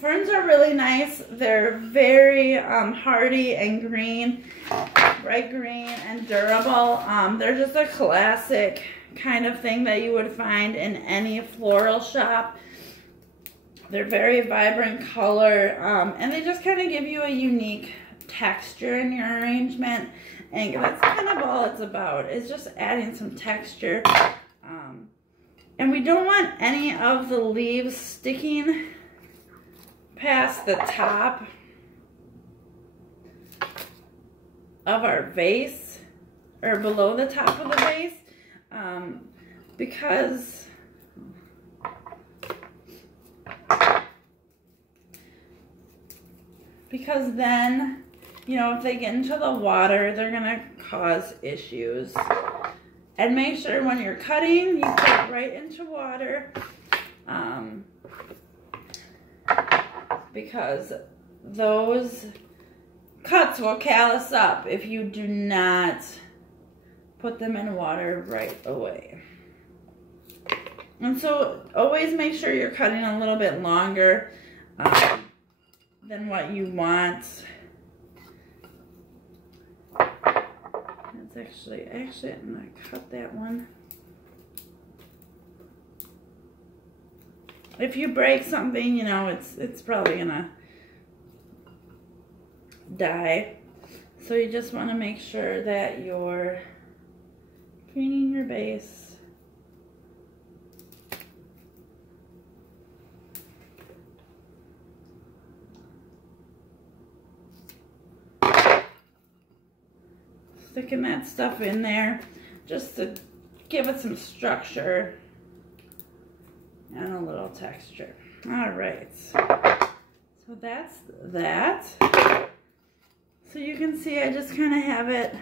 ferns are really nice. They're very hardy and green, bright green and durable. They're just a classic kind of thing that you would find in any floral shop. They're very vibrant color, and they just kind of give you a unique texture in your arrangement. And that's kind of all it's about, is just adding some texture. And we don't want any of the leaves sticking past the top of our vase, or below the top of the vase, because then, you know, if they get into the water, they're gonna cause issues. And make sure when you're cutting, you put it right into water, because those cuts will callus up if you do not put them in water right away. And so always make sure you're cutting a little bit longer than what you want. It's actually, I'm gonna cut that one. If you break something, you know, it's probably gonna die. So you just want to make sure that you're cleaning your base. Sticking that stuff in there just to give it some structure and a little texture. All right, so that's that. So you can see I just kind of have it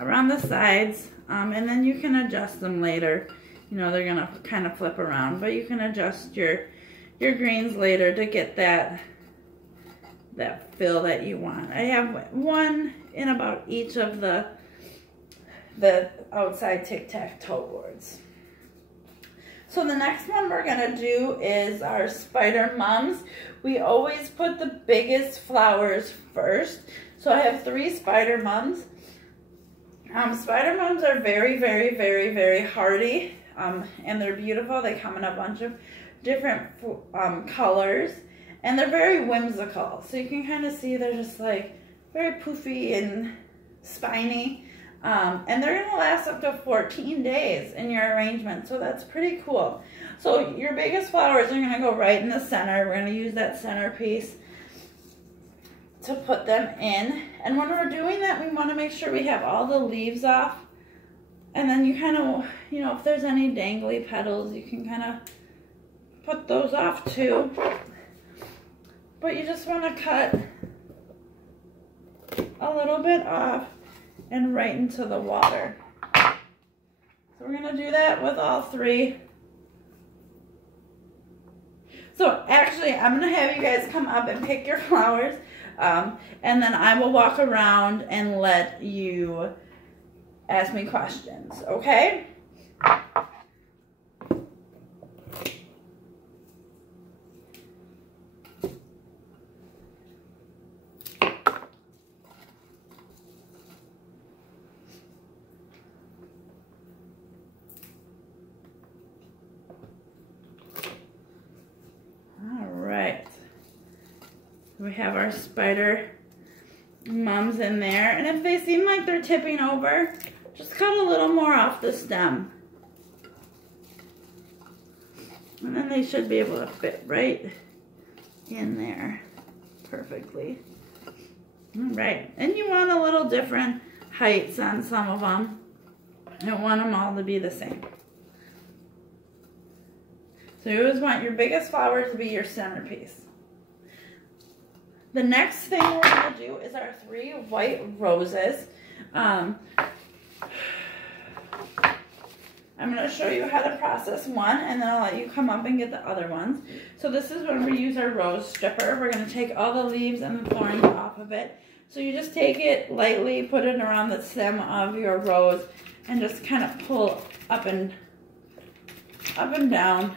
around the sides, and then you can adjust them later. You know, they're gonna kind of flip around, but you can adjust your greens later to get that fill that you want. I have one in about each of the outside tic-tac-toe boards. So the next one we're gonna do is our spider mums. We always put the biggest flowers first. So I have 3 spider mums. Spider mums are very, very, very, very hardy, and they're beautiful. They come in a bunch of different colors, and they're very whimsical. So you can kind of see they're just like very poofy and spiny, and they're gonna last up to 14 days in your arrangement, so that's pretty cool. So your biggest flowers are gonna go right in the center. We're gonna use that centerpiece to put them in, and when we're doing that, we want to make sure we have all the leaves off, and then you kind of, you know, if there's any dangly petals, you can kind of put those off too. But you just want to cut a little bit off and right into the water. So we're going to do that with all 3. So actually, I'm going to have you guys come up and pick your flowers, and then I will walk around and let you ask me questions, okay? We have our spider mums in there, and if they seem like they're tipping over, just cut a little more off the stem. And then they should be able to fit right in there perfectly. All right, and you want a little different heights on some of them. You don't want them all to be the same. So you always want your biggest flower to be your centerpiece. The next thing we're going to do is our 3 white roses. I'm going to show you how to process one, and then I'll let you come up and get the other ones. So this is when we use our rose stripper. We're going to take all the leaves and the thorns off of it. So you just take it lightly, put it around the stem of your rose, and just kind of pull up and down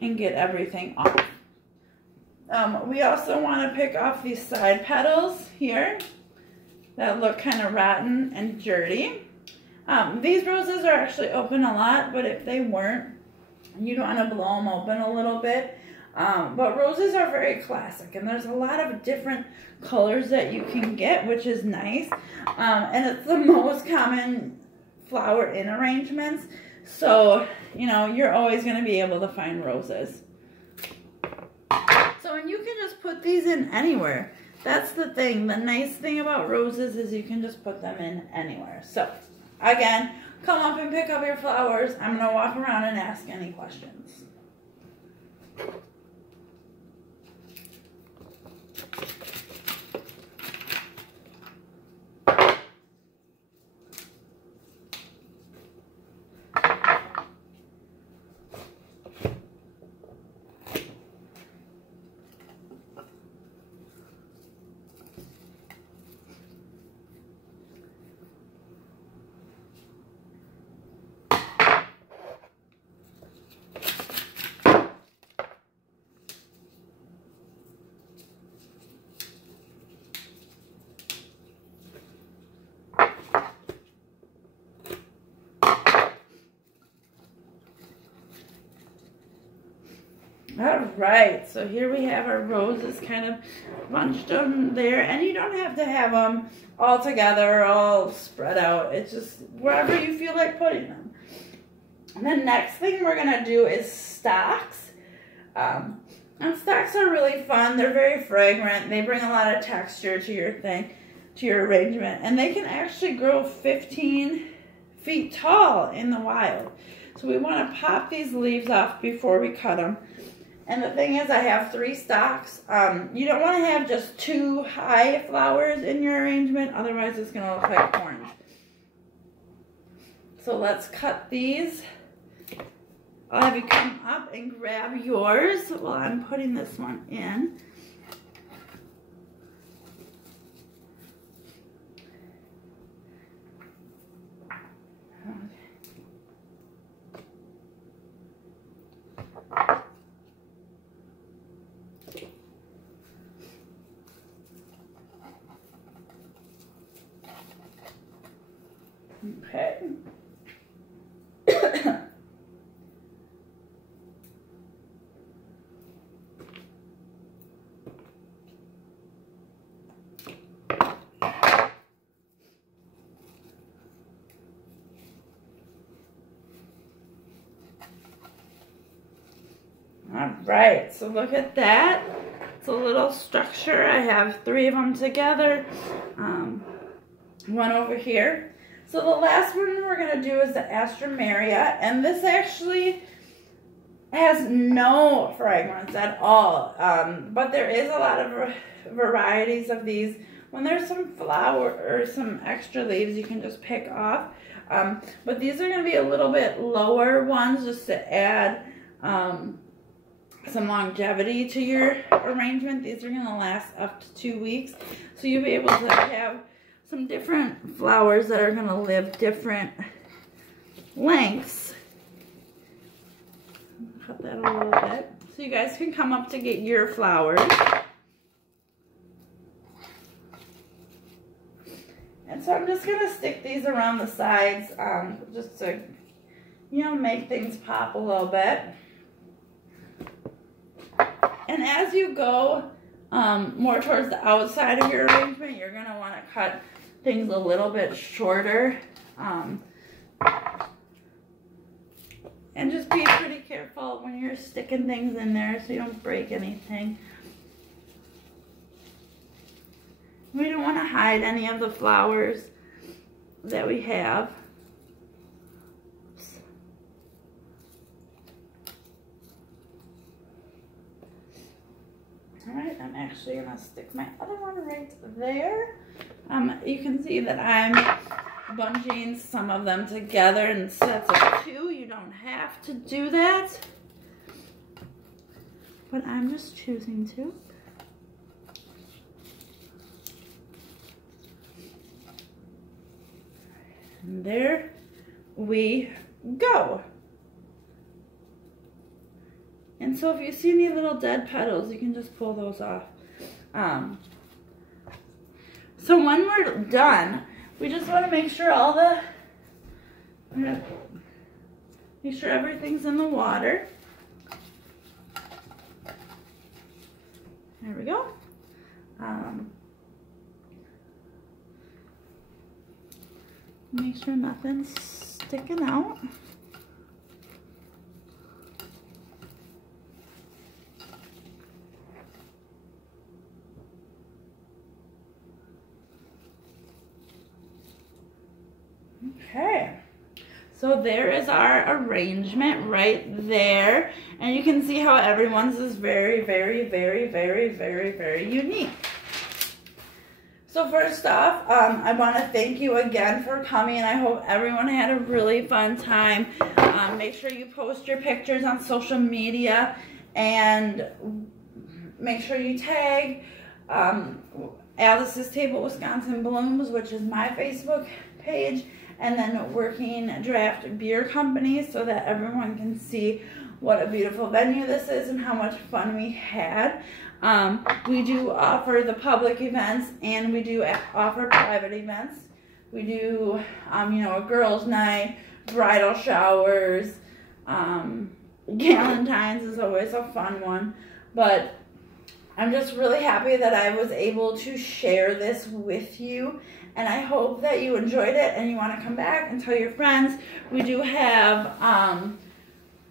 and get everything off. We also want to pick off these side petals here that look kind of rotten and dirty. These roses are actually open a lot, but if they weren't, you'd want to blow them open a little bit. But roses are very classic, and there's a lot of different colors that you can get, which is nice. And it's the most common flower in arrangements. So, you know, you're always going to be able to find roses. So, and you can just put these in anywhere. That's the thing. The nice thing about roses is you can just put them in anywhere. So, again, come up and pick up your flowers. I'm going to walk around and ask any questions. All right, so here we have our roses kind of bunched on there, and you don't have to have them all together, all spread out. It's just wherever you feel like putting them. And the next thing we're gonna do is stalks. And stalks are really fun. They're very fragrant. They bring a lot of texture to your thing, to your arrangement, and they can actually grow 15 feet tall in the wild. So we want to pop these leaves off before we cut them. And the thing is, I have 3 stalks. You don't want to have just 2 high flowers in your arrangement, otherwise it's going to look like orange. So let's cut these. I'll have you come up and grab yours while I'm putting this one in. Okay. All right, so look at that. It's a little structure. I have 3 of them together. One over here. So the last one we're going to do is the Astrameria, and this actually has no fragrance at all, but there is a lot of varieties of these. When there's some flower or some extra leaves, you can just pick off, but these are going to be a little bit lower ones just to add some longevity to your arrangement. These are going to last up to 2 weeks, so you'll be able to have some different flowers that are going to live different lengths. Cut that a little bit so you guys can come up to get your flowers. And so I'm just going to stick these around the sides just to, you know, make things pop a little bit. And as you go more towards the outside of your arrangement, you're going to want to cut things a little bit shorter. And just be pretty careful when you're sticking things in there so you don't break anything. We don't want to hide any of the flowers that we have. Alright, I'm actually going to stick my other one right there. You can see that I'm bunching some of them together in sets of 2. You don't have to do that, but I'm just choosing to. And there we go. And so if you see any little dead petals, you can just pull those off. So when we're done, we just want to make sure make sure everything's in the water. There we go. Make sure nothing's sticking out. Okay, so there is our arrangement right there, and you can see how everyone's is very, very, very, very, very, very unique. So first off, I want to thank you again for coming. I hope everyone had a really fun time. Make sure you post your pictures on social media, and make sure you tag Alice's Table Wisconsin Blooms, which is my Facebook page, and then Working Draft Beer Company, so that everyone can see what a beautiful venue this is and how much fun we had. We do offer the public events, and we do offer private events. We do, you know, a girls' night, bridal showers, Galentine's is always a fun one. But I'm just really happy that I was able to share this with you, and I hope that you enjoyed it and you want to come back and tell your friends. We do have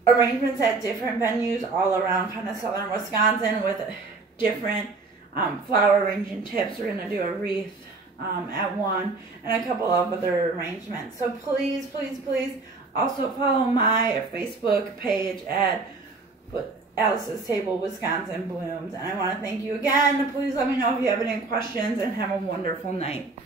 arrangements at different venues all around kind of southern Wisconsin with different flower arranging tips. We're going to do a wreath at one and a couple of other arrangements. So please, please, please also follow my Facebook page at Alice's Table Wisconsin Blooms. And I want to thank you again. Please let me know if you have any questions, and have a wonderful night.